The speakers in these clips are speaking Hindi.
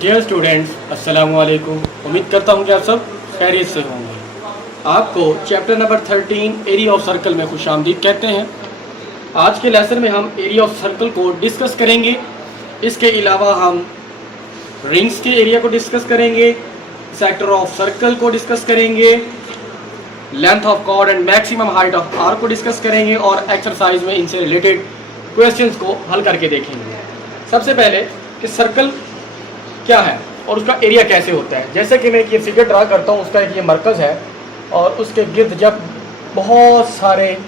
डियर स्टूडेंट्स, अस्सलाम वालेकुम। उम्मीद करता हूँ कि आप सब खैरियत से होंगे। आपको chapter number 13 area of circle में खुशामदीद कहते हैं। आज के लेसन में हम एरिया ऑफ सर्कल को डिस्कस करेंगे। इसके अलावा हम रिंग्स के एरिया को डिस्कस करेंगे, सेक्टर ऑफ सर्कल को डिस्कस करेंगे, length of chord and maximum height of arc को डिस्कस करेंगे और एक्सरसाइज में इनसे रिलेटेड क्वेश्चंस को हल करके देखेंगे। सबसे पहले कि सर्कल क्या है और उसका एरिया कैसे होता है। जैसे कि मैं ये फिगर ड्रा करता हूँ, उसका एक ये मरकज़ है और उसके गिर्द जब बहुत सारे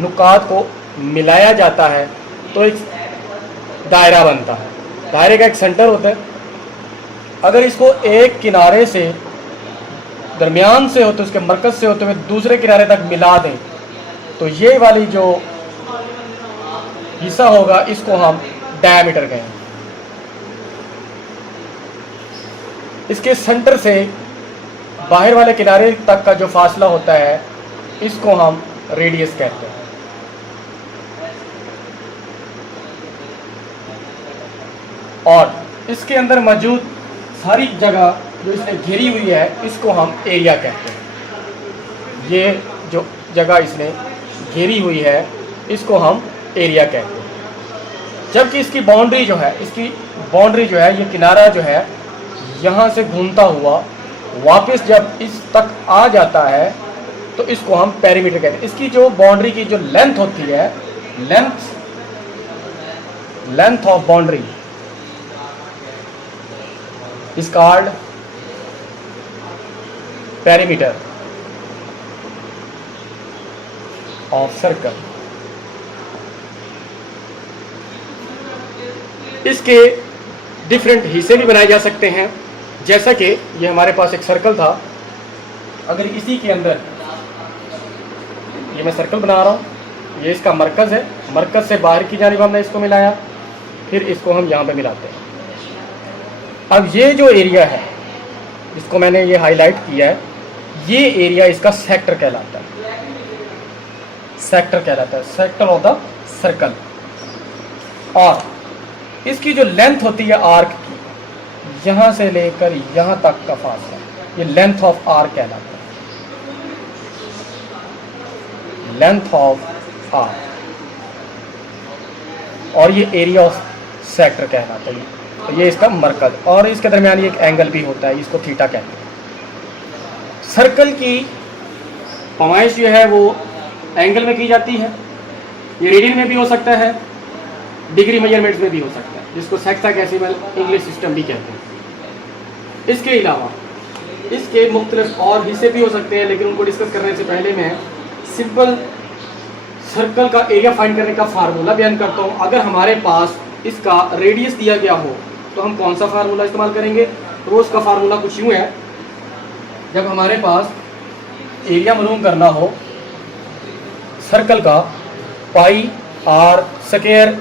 नुकात को मिलाया जाता है तो एक दायरा बनता है। दायरे का एक सेंटर होता है। अगर इसको एक किनारे से दरमियान से होते उसके मरकज़ से होते हुए दूसरे किनारे तक मिला दें तो ये वाली जो हिस्सा होगा इसको हम डायमीटर कहें। इसके सेंटर से बाहर वाले किनारे तक का जो फासला होता है इसको हम रेडियस कहते हैं। और इसके अंदर मौजूद सारी जगह जो इसने घेरी हुई है इसको हम एरिया कहते हैं। ये जो जगह इसने घेरी हुई है इसको हम एरिया कहते हैं। जबकि इसकी बाउंड्री जो है ये किनारा जो है यहाँ से घूमता हुआ वापस जब इस तक आ जाता है तो इसको हम पेरीमीटर कहते हैं। इसकी जो बाउंड्री की जो लेंथ होती है, length of boundary is called perimeter of circle. इसके डिफरेंट हिस्से भी बनाए जा सकते हैं। जैसा कि ये हमारे पास एक सर्कल था, अगर इसी के अंदर ये मैं सर्कल बना रहा हूँ, ये इसका मरकज़ है, मरकज़ से बाहर की जानिब हमने इसको मिलाया, फिर इसको हम यहाँ पे मिलाते हैं। अब ये जो एरिया है इसको मैंने ये हाईलाइट किया है, ये एरिया इसका सेक्टर कहलाता है। Sector of the circle. और इसकी जो लेंथ होती है आर्क की, यहाँ से लेकर यहाँ तक का फासला, ये लेंथ ऑफ आर्क कहलाता है। Length of arc. और ये एरिया ऑफ सेक्टर कहलाता है। तो ये इसका मरकज और इसके दरमियान ये एक एंगल भी होता है, इसको थीटा कहते हैं। सर्कल की पैमाइश जो है वो एंगल में की जाती है। ये रेडियन में भी हो सकता है, डिग्री मेजरमेंट्स में भी हो सकता है, जिसको सेक्साडेसिमल इंग्लिश सिस्टम भी कहते हैं। इसके अलावा इसके मुख्तलिफ और हिस्से भी हो सकते हैं, लेकिन उनको डिस्कस करने से पहले मैं सिंपल सर्कल का एरिया फाइंड करने का फार्मूला बयान करता हूँ। अगर हमारे पास इसका रेडियस दिया गया हो तो हम कौन सा फार्मूला इस्तेमाल करेंगे? तो उसका फार्मूला कुछ यूँ है, जब हमारे पास एरिया मालूम करना हो सर्कल का, पाई आर स्क्वायर,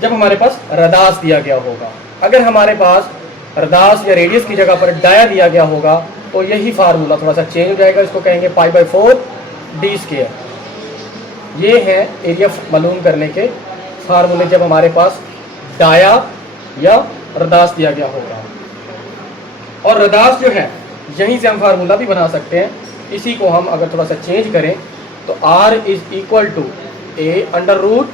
जब हमारे पास रदास दिया गया होगा। अगर हमारे पास रदास या रेडियस की जगह पर डाया दिया गया होगा तो यही फार्मूला थोड़ा सा चेंज हो जाएगा, इसको कहेंगे π/4 d स्क्वायर। ये है एरिया मालूम करने के फार्मूले जब हमारे पास डाया या रदास दिया गया होगा। और रदास जो है यहीं से हम फार्मूला भी बना सकते हैं। इसी को हम अगर थोड़ा सा चेंज करें तो r is equal to a√/π।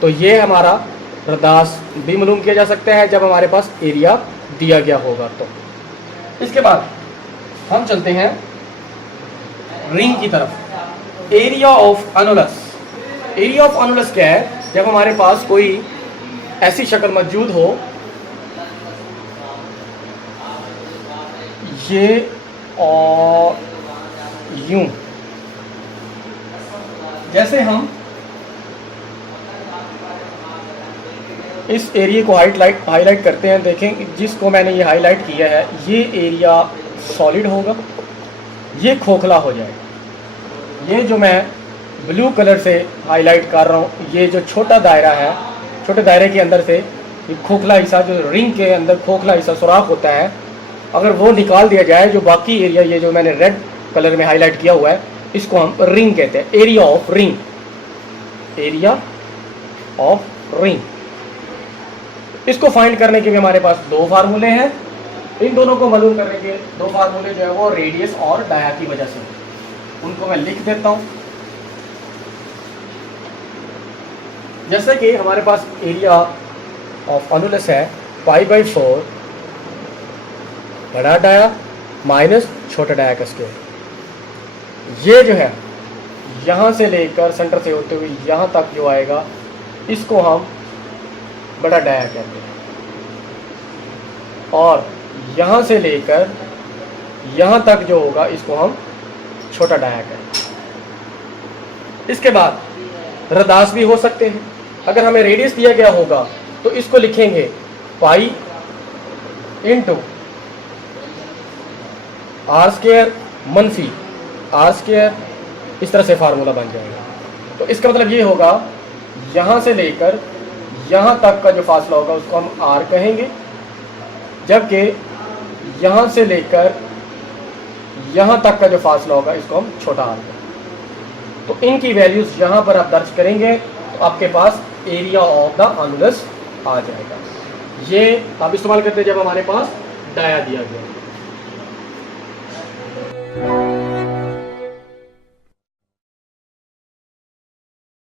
तो ये हमारा रदास भी मालूम किया जा सकता है जब हमारे पास एरिया दिया गया होगा। तो इसके बाद हम चलते हैं रिंग की तरफ। Area of annulus. Area of annulus क्या है? जब हमारे पास कोई ऐसी शक्ल मौजूद हो, ये और यूं, जैसे हम इस एरिया को हाईलाइट करते हैं, देखें जिसको मैंने ये हाईलाइट किया है ये एरिया सॉलिड होगा, ये खोखला हो जाएगा। ये जो मैं ब्लू कलर से हाईलाइट कर रहा हूँ, ये जो छोटा दायरा है, छोटे दायरे के अंदर से ये खोखला हिस्सा, जो रिंग के अंदर खोखला हिस्सा सुराख होता है, अगर वो निकाल दिया जाए, जो बाकी एरिया ये जो मैंने रेड कलर में हाईलाइट किया हुआ है, इसको हम रिंग कहते हैं। Area of ring. इसको फाइंड करने के भी हमारे पास दो फार्मूले हैं। इन दोनों को मालूम करने के दो फार्मूले जो है वो रेडियस और डाया की वजह से, उनको मैं लिख देता हूं। जैसे कि हमारे पास एरिया ऑफ अनुलस है π/4 बड़ा डाया माइनस छोटा डाया का स्क्वायर। ये जो है यहाँ से लेकर सेंटर से होते हुए यहाँ तक जो आएगा इसको हम बड़ा डाया कहते हैं, और यहाँ से लेकर यहाँ तक जो होगा इसको हम छोटा डाया कहते हैं। इसके बाद रदास भी हो सकते हैं। अगर हमें रेडियस दिया गया होगा तो इसको लिखेंगे पाई इंटू आर स्क्वायर मनफी आर स्क्वायर, इस तरह से फार्मूला बन जाएगा। तो इसका मतलब ये होगा यहाँ से लेकर यहाँ तक का जो फासला होगा उसको हम आर कहेंगे, जबकि यहाँ से लेकर यहाँ तक का जो फासला होगा इसको हम छोटा आर कहेंगे। तो इनकी वैल्यूज़ यहाँ पर आप दर्ज करेंगे तो आपके पास एरिया ऑफ द अनुलस आ जाएगा। ये आप इस्तेमाल करते हैं जब हमारे पास डाया दिया गया।